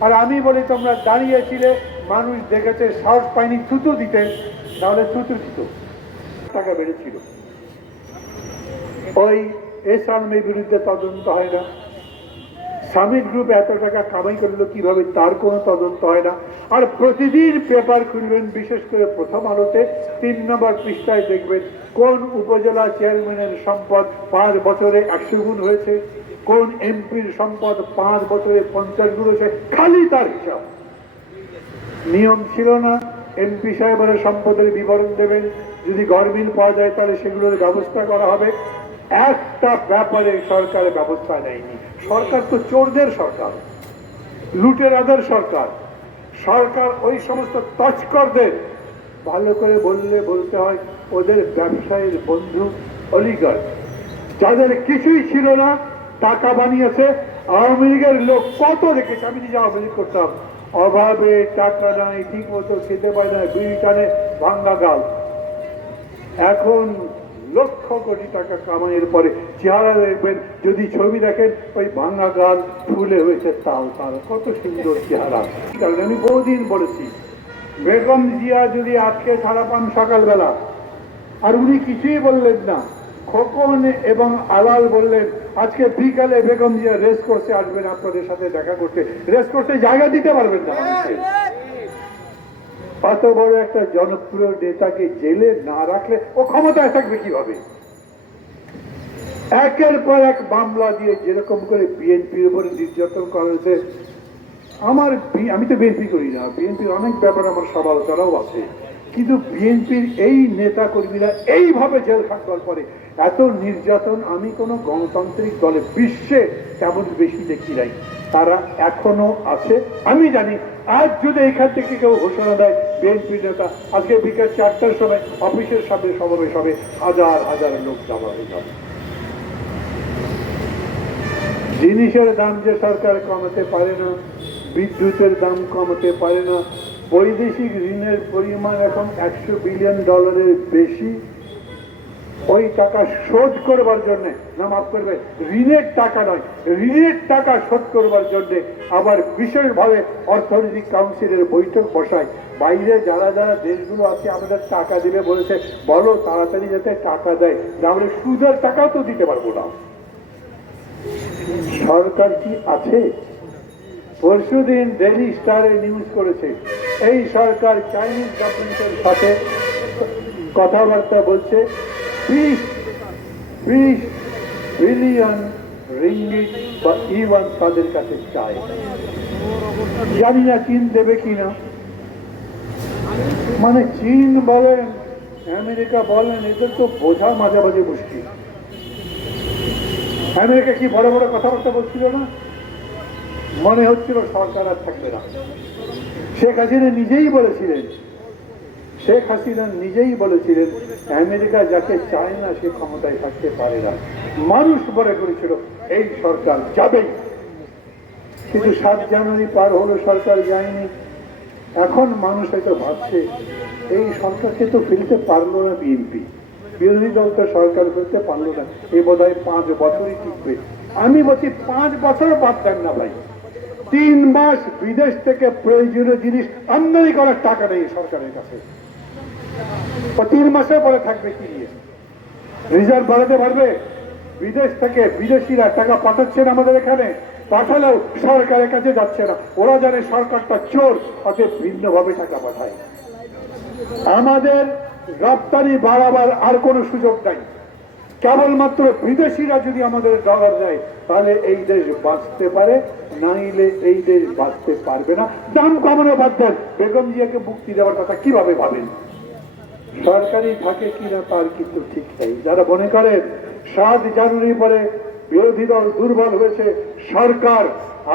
আর আমি বলি, তোমরা দাঁড়িয়েছিলে, মানুষ দেখেছে, সাহস পায়নি থুতু দিতে তাহলে থুতু দিত। টাকা বেড়েছিল। ওই এস আলমের বিরুদ্ধে তদন্ত হয় না। সামিট গ্রুপ এত টাকা কামাই করল কীভাবে তার কোনো তদন্ত হয় না? আর প্রতিদিন পেপার খুলবেন, বিশেষ করে প্রথম আলোতে, তিন নম্বর পৃষ্ঠায় দেখবেন, কোন উপজেলা চেয়ারম্যানের সম্পদ পাঁচ বছরে একশো গুণ হয়েছে। কোন এমপির সম্পদ পাঁচ বছরে পঞ্চাশ গুণ খালি তার হিসাব। নিয়ম ছিল না, এমপি সাহেবের সম্পদের বিবরণ দেবেন। যদি গরমিল পাওয়া যায় তাহলে সেগুলোর ব্যবস্থা করা হবে। একটা ব্যাপারে সরকার ব্যবস্থা নেয়নি। সরকার তো চোরদের সরকার, লুটেরাদের সরকার। সরকার ওই সমস্ত তস্করদের ভালো করে বললে বলতে হয়, ওদের ব্যবসায়ীর বন্ধু অলিগার যাদের কিছুই ছিল না টাকা বানিয়েছে। আওয়ামী লীগের লোক কত দেখেছে? আমি নিজে লীগ করতাম। অভাবে টাকা নাই, ঠিক মতো খেতে পায় না বিড়ি টানে, ভাঙ্গা গাল। এখন লক্ষ কোটি টাকা কামাইয়ের পরে চেহারা দেখবেন, যদি ছবি দেখেন, ওই ভাঙ্গা গাল ফুলে হয়েছে তাও তার কত সুন্দর চেহারা। কারণ আমি বহুদিন বলেছি, বেগম জিয়া যদি আজকে ছাড়া পান সকালবেলা, আর উনি কিছুই বললেন না খোকন এবং আলাল বললেন, আজকে বিকালে বেগম জিয়া রেস করতে আসবেন আপনাদের সাথে দেখা করতে। রেস করতে জায়গা দিতে পারবেন না। অত বড় একটা জনপ্রিয় নেতাকে জেলে না রাখলে ও ক্ষমতায় থাকবে কীভাবে? একের পর এক মামলা দিয়ে যেরকম করে বিএনপির উপরে নির্যাতন করা হয়েছে, আমার আমি তো বিএনপি করি না, বিএনপির অনেক ব্যাপারে আমার সমালোচনাও আছে। কিন্তু বিএনপির এই নেতা কর্মীরা এইভাবে জেল খাটবার পরে এত নির্যাতন, আমি কোনো গণতান্ত্রিক দলে বিশ্বে তেমন বেশি দেখি নাই। তারা এখনও আছে। আমি জানি, আজ যদি এখান থেকে কেউ ঘোষণা দেয় বিএনপি নেতা, আজকে বিকেল চারটার সময় অফিসের সামনে সমাবেশ হবে, হাজার হাজার লোক জমা হয়ে যাবে। জিনিসের দাম যে সরকার কমাতে পারে না, বিদ্যুতের দাম কমাতে পারে না বৈদেশিক ঋণের পরিমাণ এখন একশো বিলিয়ন ডলারের বেশি। ওই টাকা শোধ করবার জন্য, না মাফ করবে, ঋণের টাকা নয়, ঋণের টাকা শোধ করবার জন্য আবার বিশেষভাবে অর্থনৈতিক কাউন্সিলের বৈঠক বসায়। বাইরে যারা যারা দেশগুলো আছে, আমাদের টাকা দিবে বলেছে, বলো তাড়াতাড়ি যাতে টাকা দেয়, না আমরা সুদের টাকাও তো দিতে পারব না। সরকার কি আছে? পরশুদিন ডেলি স্টারে নিউজ করেছে। এই সরকার চাইনিজ গভর্নমেন্টের সাথে কথাবার্তা বলছে বিলিয়ন রিঙ্গিট বা ইওয়ান তাদের কাছে চায় জানি না চীন দেবে কিনা। মানে চীন বলেন, আমেরিকা বলেন, এদের তো বোঝা মাঝামাঝি মুশকিল। আমেরিকা কি বড় বড় কথাবার্তা বলছিল না? মনে হচ্ছিল সরকার আর থাকবে না। শেখ হাসিনা নিজেই বলেছিলেন, শেখ হাসিনা নিজেই বলেছিলেন, আমেরিকা যাকে চায় না সে ক্ষমতায় থাকতে পারে না। মানুষ মনে করেছিল, এই সরকার যাবেই। কিন্তু সাত জানুয়ারি পার হলো, সরকার যায়নি। এখন মানুষ হয়তো ভাবছে, এই সরকারকে তো ফেলতে পারল না বিএনপি বিরোধী দল তো সরকার করতে পারল না। এ বোধ হয় পাঁচ বছরই টিকবে। আমি বলছি, পাঁচ বছর বাদ দেন না ভাই। তিন মাস বিদেশ থেকে প্রয়োজনীয় জিনিস আমদানি করার টাকা নেই সরকারের কাছে। তিন মাসের পরে থাকবে কি নিয়ে? রিজার্ভ বাড়াতে পারবে? বিদেশ থেকে বিদেশিরা টাকা পাঠাচ্ছেন আমাদের এখানে, পাঠালেও সরকারের কাছে যাচ্ছে না। ওরা জানে সরকারটা চোর, অতএব ভিন্নভাবে টাকা পাঠায়। আমাদের রপ্তানি বাড়াবার আর কোনো সুযোগ নাই। কেবলমাত্র বিদেশিরা যদি আমাদের ডলার দেয়, তাহলে এই দেশ বাঁচতে পারে নাইলে এই দেশ বাঁচতে পারবে না। দাম কমানো বাদ দেন, বেগম জিয়াকে মুক্তি দেওয়ার কথা কীভাবে ভাবেন? সরকারি থাকে কিনা তার কিন্তু ঠিক নেই। যারা মনে করেন, সাত জানুয়ারি পরে বিরোধী দল দুর্বল হয়েছে, সরকার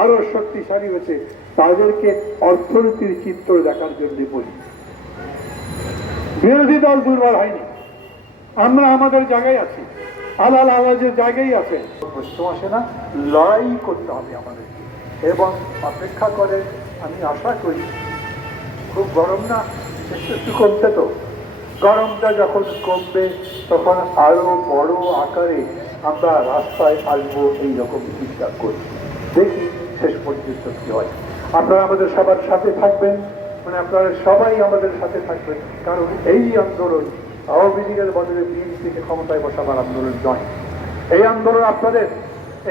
আরও শক্তিশালী হয়েছে, তাদেরকে অর্থনীতির চিত্র দেখার জন্য বলি। বিরোধী দল দুর্বল হয়নি। আমরা আমাদের জায়গায় আছি। আলাল আলাজের জায়গায় আছে। প্রশ্ন আসে না, লড়াই করতে হবে আমাদেরকে এবং অপেক্ষা করে, আমি আশা করি, খুব গরম না, একটু কমতে তো। গরমটা যখন কমবে, তখন আরও বড় আকারে আমরা রাস্তায় আসব এইরকম চিন্তা করি। দেখি শেষ পর্যন্ত কি হয়। আপনারা আমাদের সবার সাথে থাকবেন মানে আপনারা সবাই আমাদের সাথে থাকবেন, কারণ এই আন্দোলন আওয়ামী লীগের বদলে বিএনপিকে ক্ষমতায় বসাবার আন্দোলন নয়। এই আন্দোলন আপনাদের,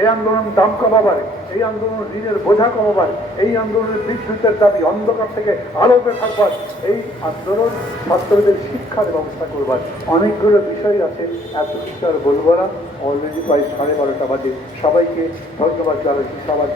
এই আন্দোলন দাম কমাবার, এই আন্দোলন ঋণের বোঝা কমাবার, এই আন্দোলনের বিদ্যুতের দাবি অন্ধকার থেকে আলোকে থাকবার, এই আন্দোলন ছাত্রদের শিক্ষার ব্যবস্থা করবার। অনেকগুলো বিষয় আছে, এত কিছু আর বলব না। অলরেডি প্রায় সাড়ে বারোটা বাজে। সবাইকে ধন্যবাদ জানাচ্ছি সবার।